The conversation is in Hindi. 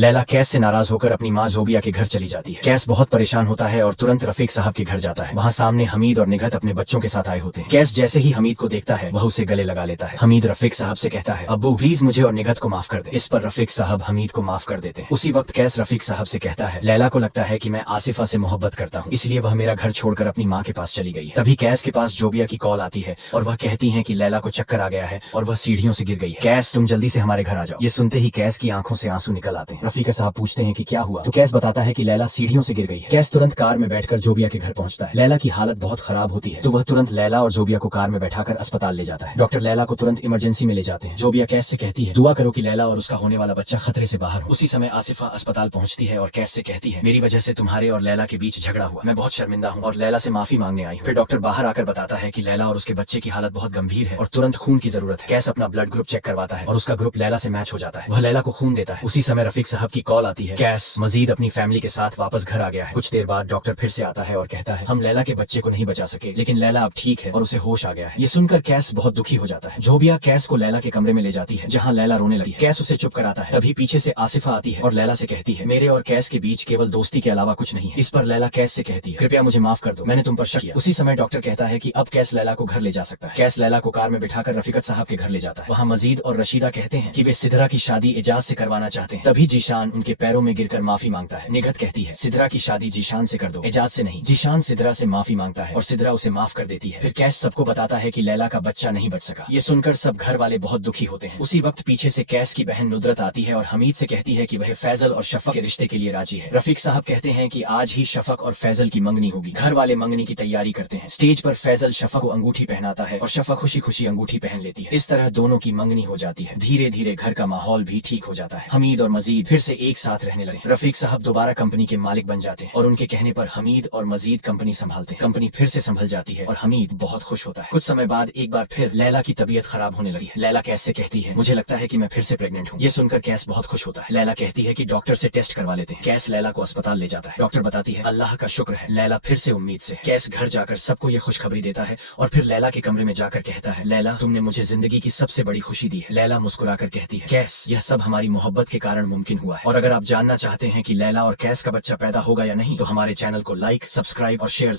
लैला कैस से नाराज होकर अपनी माँ जोबिया के घर चली जाती है। कैस बहुत परेशान होता है और तुरंत रफीक साहब के घर जाता है। वहाँ सामने हमीद और निगहत अपने बच्चों के साथ आए होते हैं। कैस जैसे ही हमीद को देखता है वह उसे गले लगा लेता है। हमीद रफीक साहब से कहता है, अब्बू प्लीज मुझे और निगहत को माफ कर दे। इस पर रफीक साहब हमीद को माफ कर देते हैं। उसी वक्त कैस रफीक साहब से कहता है, लैला को लगता है कि मैं आसिफा से मोहब्बत करता हूँ, इसलिए वह मेरा घर छोड़कर अपनी माँ के पास चली गई है। तभी कैस के पास जोबिया की कॉल आती है और वह कहती है कि लैला को चक्कर आ गया है और वह सीढ़ियों से गिर गई है। कैस तुम जल्दी से हमारे घर आ जाओ। ये सुनते ही कैस की आंखों से आंसू निकल आते हैं। रफीक साहब पूछते हैं कि क्या हुआ, तो कैस बताता है कि लैला सीढ़ियों से गिर गई है। कैस तुरंत कार में बैठकर जोबिया के घर पहुंचता है। लैला की हालत बहुत खराब होती है तो वह तुरंत लैला और जोबिया को कार में बैठाकर अस्पताल ले जाता है। डॉक्टर लैला को तुरंत इमरजेंसी में ले जाते हैं। जोबिया कैस से कहती है, दुआ करो कि लैला और उसका होने वाला बच्चा खतरे से बाहर हो। उसी समय आसिफा अस्पताल पहुंचती है और कैस से कहती है, मेरी वजह से तुम्हारे और लैला के बीच झगड़ा हुआ, मैं बहुत शर्मिंदा हूँ और लैला से माफी मांगने आई हूँ। फिर डॉक्टर बाहर आकर बताता है कि लैला और उसके बच्चे की हालत बहुत गंभीर है और तुरंत खून की जरूरत है। कैस अपना ब्लड ग्रुप चेक करवाता है और उसका ग्रुप लैला से मैच हो जाता है। वह लैला को खून देता है। उसी समय रफीक साहब की कॉल आती है। कैस मजीद अपनी फैमिली के साथ वापस घर आ गया है। कुछ देर बाद डॉक्टर फिर से आता है और कहता है, हम लैला के बच्चे को नहीं बचा सके, लेकिन लैला अब ठीक है और उसे होश आ गया है। ये सुनकर कैस बहुत दुखी हो जाता है। जोबिया कैस को लैला के कमरे में ले जाती है जहाँ लैला रोने लगती है। कैस उसे चुप कराता है। तभी पीछे से आसिफा आती है और लैला से कहती है, मेरे और कैस के बीच केवल दोस्ती के अलावा कुछ नहीं है। इस पर लैला कैस से कहती है, कृपया मुझे माफ कर दो, मैंने तुम पर शक किया। उसी समय डॉक्टर कहता है कि अब कैस लैला को घर ले जा सकता है। कैस लैला को कार में बिठाकर रफीकत साहब के घर ले जाता है। वहाँ मजीद और रशीदा कहते हैं कि वे सिदरा की शादी एजाज से करवाना चाहते हैं। तभी जीशान उनके पैरों में गिरकर माफी मांगता है। निगहत कहती है, सिदरा की शादी जीशान से कर दो, एजाज से नहीं। जीशान सिदरा से माफी मांगता है और सिदरा उसे माफ कर देती है। फिर कैस सबको बताता है कि लैला का बच्चा नहीं बच सका। ये सुनकर सब घर वाले बहुत दुखी होते हैं। उसी वक्त पीछे से कैस की बहन नुदरत आती है और हमीद से कहती है कि वह फैजल और शफक के रिश्ते के लिए राजी है। रफीक साहब कहते हैं कि आज ही शफक और फैजल की मंगनी होगी। घर वाले मंगनी की तैयारी करते हैं। स्टेज पर फैजल शफक को अंगूठी पहनाता है और शफक खुशी खुशी अंगूठी पहन लेती है। इस तरह दोनों की मंगनी हो जाती है। धीरे धीरे घर का माहौल भी ठीक हो जाता है। हमीद और मजीद फिर से एक साथ रहने लगे। रफीक साहब दोबारा कंपनी के मालिक बन जाते हैं और उनके कहने पर हमीद और मजीद कंपनी संभालते हैं। कंपनी फिर से संभल जाती है और हमीद बहुत खुश होता है। कुछ समय बाद एक बार फिर लैला की तबीयत खराब होने लगी है। लैला कैस से कहती है, मुझे लगता है कि मैं फिर से प्रेग्नेंट हूँ। ये सुनकर कैस बहुत खुश होता है। लैला कहती है कि डॉक्टर से टेस्ट करवा लेते हैं। कैस लैला को अस्पताल ले जाता है। डॉक्टर बताती है, अल्लाह का शुक्र है, लैला फिर से उम्मीद से। कैस घर जाकर सबको ये खुशखबरी देता है और फिर लैला के कमरे में जाकर कहता है, लैला तुमने मुझे जिंदगी की सबसे बड़ी खुशी दी है। लैला मुस्कुराकर कहती है, कैस यह सब हमारी मोहब्बत के कारण मुमकिन हुआ है। और अगर आप जानना चाहते हैं कि लैला और कैस का बच्चा पैदा होगा या नहीं तो हमारे चैनल को लाइक, सब्सक्राइब और शेयर जरूर